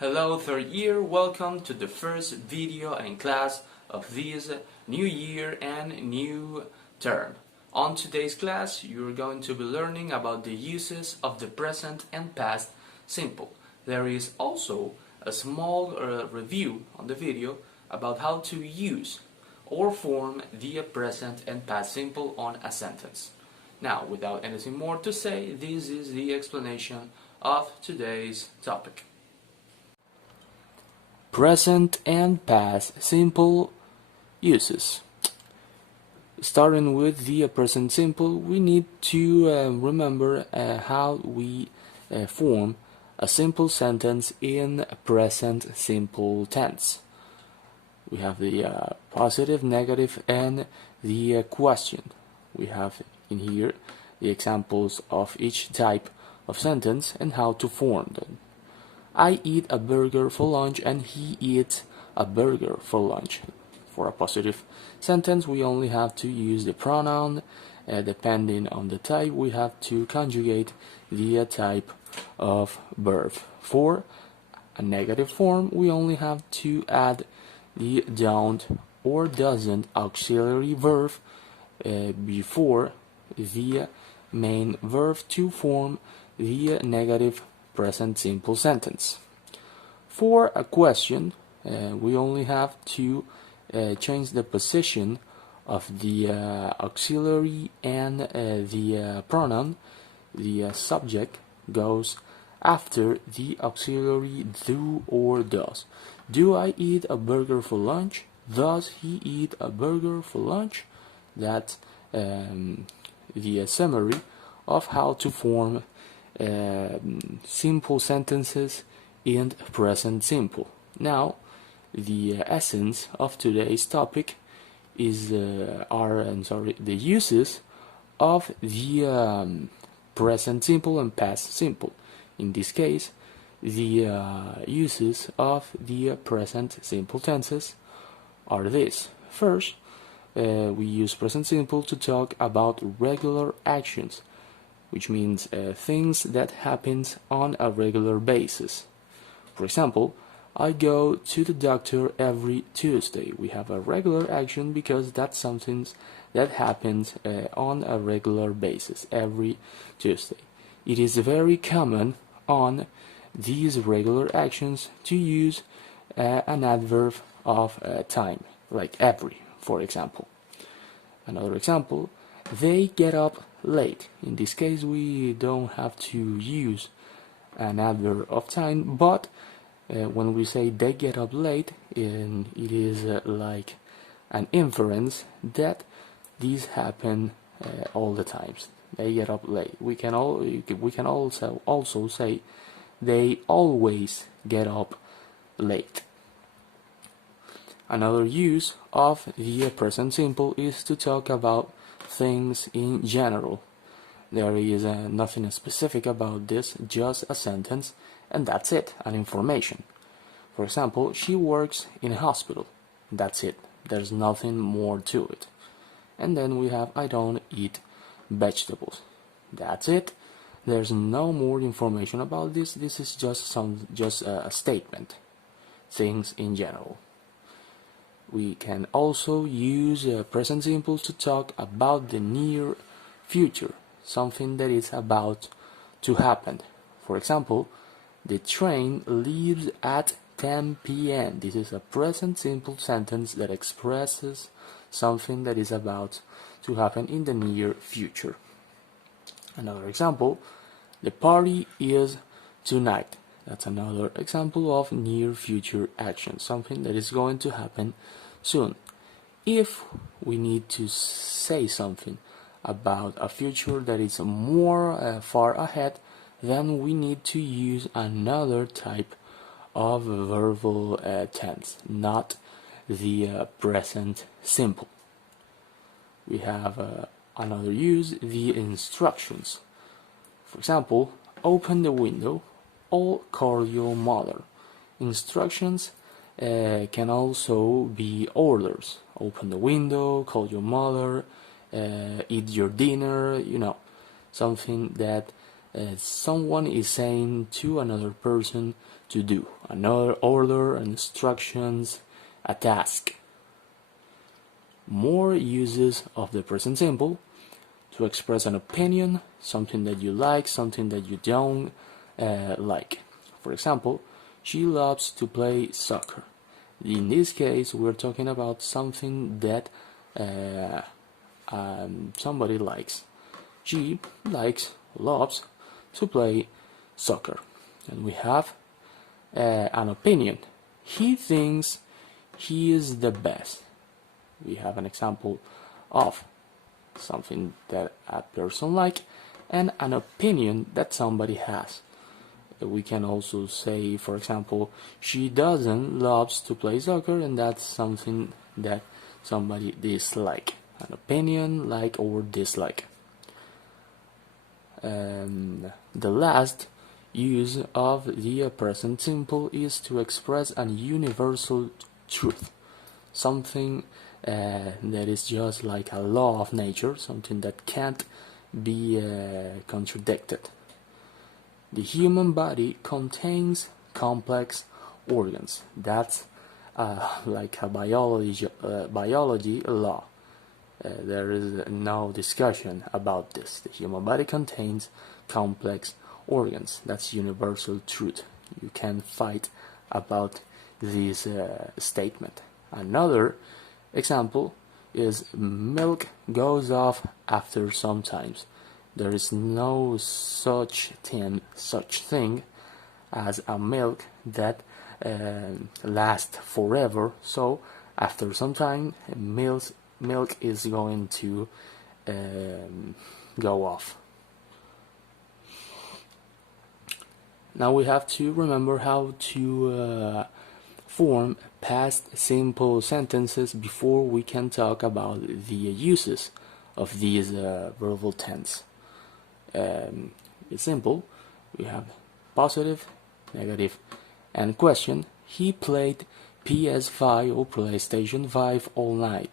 Hello third year, welcome to the first video and class of this new year and new term. On today's class, you're going to be learning about the uses of the present and past simple. There is also a small review on the video about how to use or form the present and past simple on a sentence. Now, without anything more to say, this is the explanation of today's topic. Present and past simple uses. Starting with the present simple, we need to remember how we form a simple sentence in present simple tense. We have the positive, negative, and the question. We have in here the examples of each type of sentence and how to form them. I eat a burger for lunch and he eats a burger for lunch. For a positive sentence, we only have to use the pronoun. Depending on the type, we have to conjugate the type of verb. For a negative form, we only have to add the don't or doesn't auxiliary verb before the main verb to form the negative present simple sentence. For a question, we only have to change the position of the auxiliary and the pronoun. The subject goes after the auxiliary do or does. Do I eat a burger for lunch? Does he eat a burger for lunch? That's the summary of how to form simple sentences in present simple. Now, the essence of today's topic is the uses of the present simple and past simple. In this case, the uses of the present simple tenses are this. First, we use present simple to talk about regular actions, which means things that happens on a regular basis. For example, I go to the doctor every Tuesday. We have a regular action because that's something that happens on a regular basis every Tuesday. It is very common on these regular actions to use an adverb of time, like every, for example. Another example, they get up late. In this case, we don't have to use an adverb of time, but when we say they get up late, it is like an inference that these happen all the times. They get up late. We can also say they always get up late. Another use of the present simple is to talk about things in general. There is nothing specific about this, just a sentence, and that's it, an information. For example, she works in a hospital. That's it. There's nothing more to it. And then we have I don't eat vegetables. That's it. There's no more information about this. This is just a statement. Things in general. We can also use present simple to talk about the near future, something that is about to happen. For example, the train leaves at 10 p.m. This is a present simple sentence that expresses something that is about to happen in the near future. Another example, the party is tonight. That's another example of near future action, something that is going to happen soon. If we need to say something about a future that is more far ahead, then we need to use another type of verbal tense, not the present simple. We have another use, the instructions. For example, open the window or call your mother. Instructions can also be orders. Open the window, call your mother, eat your dinner, something that Someone is saying to another person to do another order, instructions, a task. More uses of the present simple: to express an opinion, something that you like, something that you don't like. For example, she loves to play soccer. In this case, we're talking about something that somebody likes. She loves to play soccer. And we have an opinion. He thinks he is the best. We have an example of something that a person like and an opinion that somebody has. We can also say, for example, she doesn't loves to play soccer, and that's something that somebody dislike. An opinion, like or dislike. The last use of the present simple is to express a universal truth, something that is just like a law of nature, something that can't be contradicted. The human body contains complex organs. That's like a biology law. There is no discussion about this. The human body contains complex organs. That's universal truth. You can't fight about this statement. Another example is milk goes off after some times. There is no such thing as a milk that lasts forever. So after some time, milk is going to go off. Now we have to remember how to form past simple sentences before we can talk about the uses of these verbal tense. It's simple. We have positive, negative, and question. He played PS5 or PlayStation 5 all night.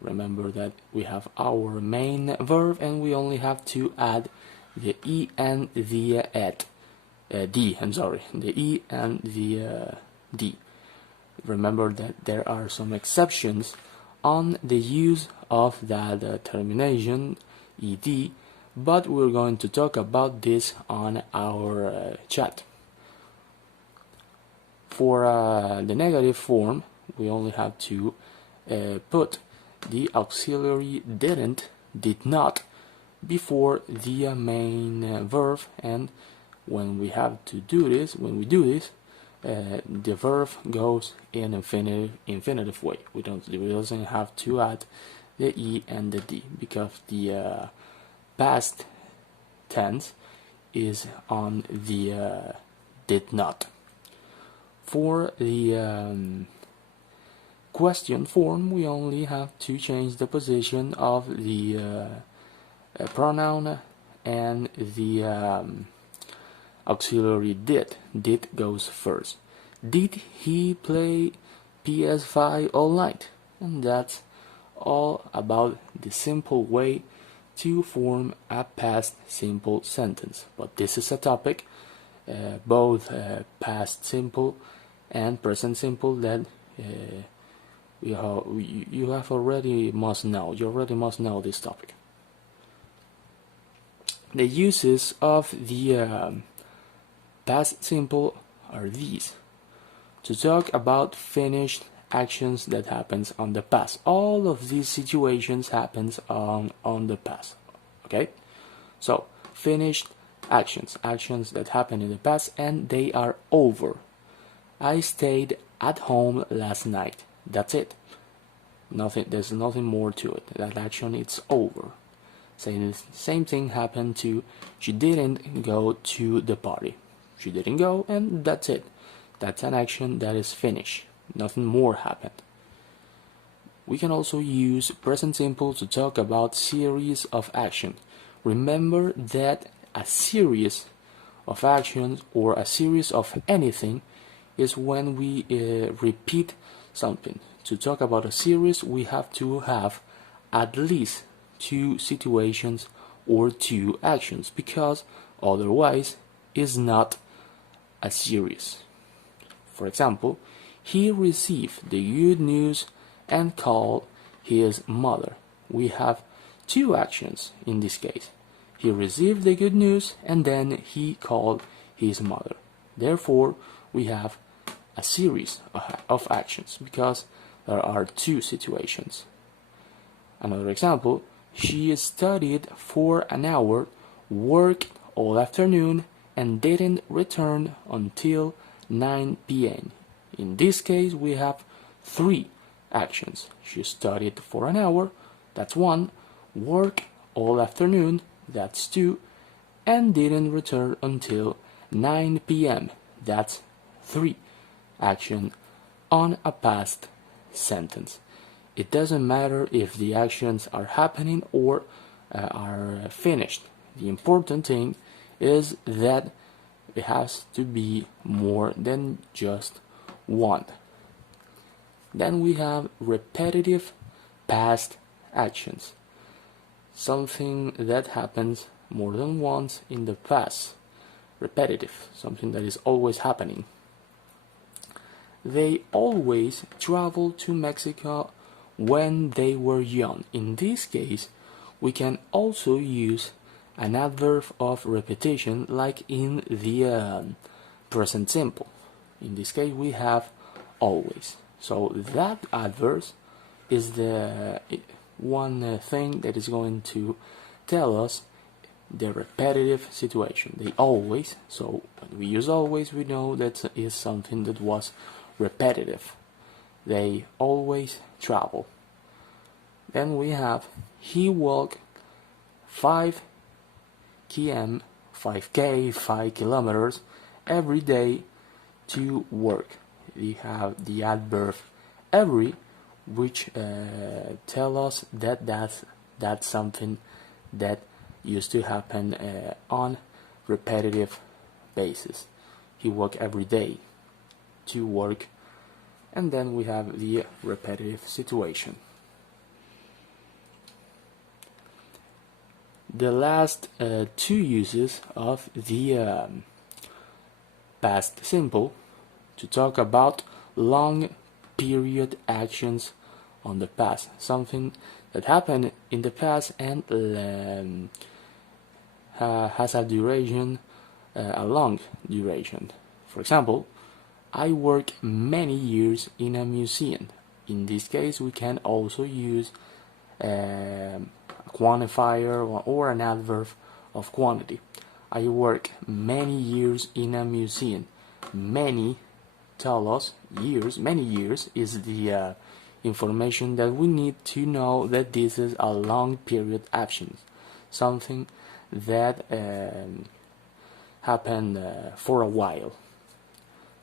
Remember that we have our main verb and we only have to add the E and the D. The E and the D. Remember that there are some exceptions on the use of that termination ed, but we're going to talk about this on our chat. For the negative form, we only have to put the auxiliary did not before the main verb, and when we do this, the verb goes in infinitive way. We doesn't have to add the E and the D because the past tense is on the did not. For the question form, we only have to change the position of the pronoun and the auxiliary did. Did goes first. Did he play PS5 all night? And that's all about the simple way to form a past simple sentence. But this is a topic, both past simple and present simple, that you already must know this topic. The uses of the past simple are these: to talk about finished actions that happens on the past. All of these situations happens on the past. Okay, so finished actions that happen in the past and they are over. I stayed at home last night. That's it. There's nothing more to it. That action, it's over. Same thing happened to she didn't go to the party. She didn't go, and that's it. That's an action that is finished. Nothing more happened. We can also use present simple to talk about series of action. Remember that a series of actions or a series of anything is when we repeat something. To talk about a series, we have to have at least two situations or two actions, because Otherwise, is not a series. For example, he received the good news and called his mother. We have two actions in this case. He received the good news and then he called his mother. Therefore, we have a series of actions because there are two situations. Another example, she studied for an hour, worked all afternoon, and didn't return until 9 p.m. In this case, we have three actions. She studied for an hour, that's one, worked all afternoon, that's two, and didn't return until 9 p.m. That's three action on a past sentence. It doesn't matter if the actions are happening or are finished. The important thing is that it has to be more than just one. Then we have repetitive past actions. Something that happens more than once in the past. Repetitive, something that is always happening. They always traveled to Mexico when they were young. In this case, we can also use an adverb of repetition like in the present simple. In this case, we have always. So that adverb is the one thing that is going to tell us the repetitive situation. They always, so when we use always, we know that is something that was repetitive. They always travel. Then we have he walked 5 km, 5k, 5 kilometers every day to work. We have the adverb every, which tell us that that's something that used to happen on repetitive basis. He walked every day to work, and then we have the repetitive situation. The last two uses of the past simple to talk about long period actions on the past, something that happened in the past and has a duration, a long duration. For example, I work many years in a museum. In this case, we can also use a quantifier or an adverb of quantity. I work many years in a museum. Many tell us years, many years is the information that we need to know that this is a long period action, something that happened for a while.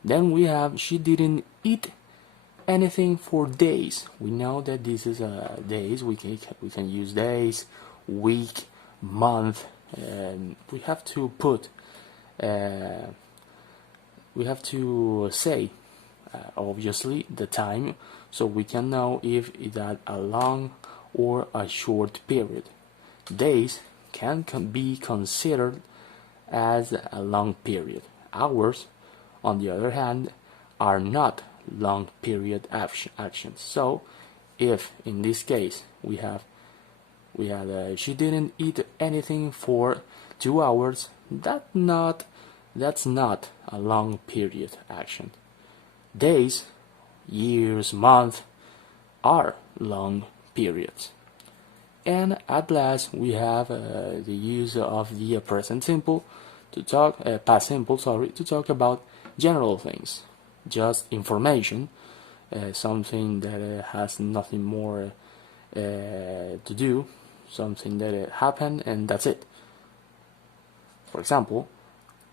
Then we have she didn't eat anything for days. We know that this is days. We can use days, week, month. We have to put. We have to say obviously the time, so we can know if it's a long or a short period. Days can be considered as a long period. Hours, on the other hand, are not long period actions. So if in this case we had she didn't eat anything for 2 hours, that's not a long period action. Days, years, months are long periods. And at last we have the use of the present simple to talk past simple, to talk about general things, just information, something that has nothing more to do, something that happened and that's it. For example,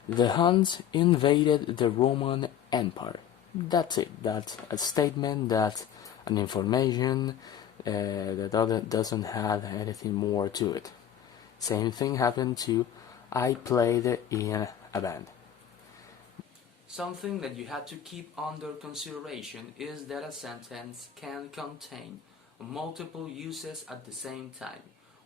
the Huns invaded the Roman Empire. That's it. That's a statement. That's an information that doesn't have anything more to it. Same thing happened to I played in a band. Something that you have to keep under consideration is that a sentence can contain multiple uses at the same time.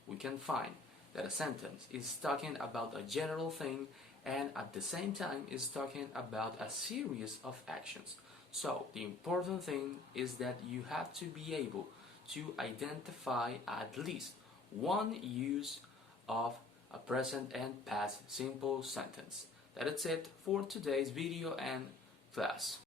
We can find that a sentence is talking about a general thing and at the same time is talking about a series of actions. So the important thing is that you have to be able to identify at least one use of a present and past simple sentence. That is it for today's video and class.